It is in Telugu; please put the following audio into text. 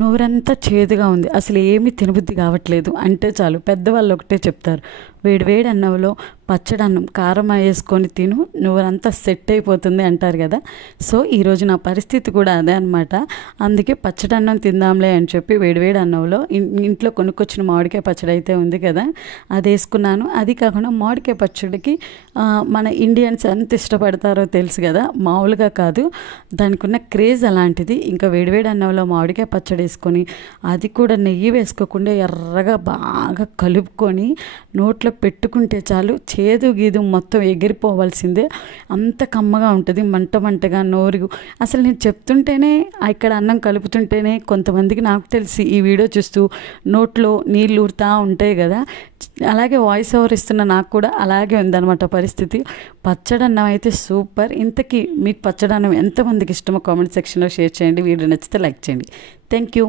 నోరంతా చేదుగా ఉంది, అసలు ఏమీ తినబుద్ధి కావట్లేదు అంటే చాలు పెద్దవాళ్ళు ఒకటే చెప్తారు, వేడి వేడి అన్నంలో పచ్చడన్నం కారం వేసుకొని తిను, నోరంతా సెట్ అయిపోతుంది అంటారు కదా. సో ఈరోజు నా పరిస్థితి కూడా అదే అనమాట. అందుకే పచ్చడన్నం తిందాంలే అని చెప్పి వేడివేడి అన్నంలో ఇంట్లో కొనుక్కొచ్చిన మామిడికాయ పచ్చడి అయితే ఉంది కదా, అది వేసుకున్నాను. అది కాకుండా మామిడికాయ పచ్చడికి మన ఇండియన్స్ ఎంత ఇష్టపడతారో తెలుసు కదా, మామూలుగా కాదు, దానికి ఉన్న క్రేజ్ అలాంటిది. ఇంకా వేడివేడి అన్నంలో మామిడికాయ పచ్చడి వేసుకొని, అది కూడా నెయ్యి వేసుకోకుండా ఎర్రగా బాగా కలుపుకొని నోట్లో పెట్టుకుంటే చాలు, చేదు గీదు మొత్తం ఎగిరిపోవాల్సిందే, అంత కమ్మగా ఉంటుంది, మంట మంటగా నోరు. అసలు నేను చెప్తుంటేనే ఇక్కడ అన్నం కలుపుతుంటేనే కొంతమందికి నాకు తెలిసి ఈ వీడియో చూస్తూ నోట్లో నీళ్ళు ఊరుతూ ఉంటాయి కదా, అలాగే వాయిస్ ఓవర్ ఇస్తున్న నాకు కూడా అలాగే ఉందన్నమాట పరిస్థితి. పచ్చడన్నం అయితే సూపర్. ఇంతకీ మీకు పచ్చడన్నం ఎంతమందికి ఇష్టమో కామెంట్ సెక్షన్లో షేర్ చేయండి. వీడియో నచ్చితే లైక్ చేయండి. Thank you.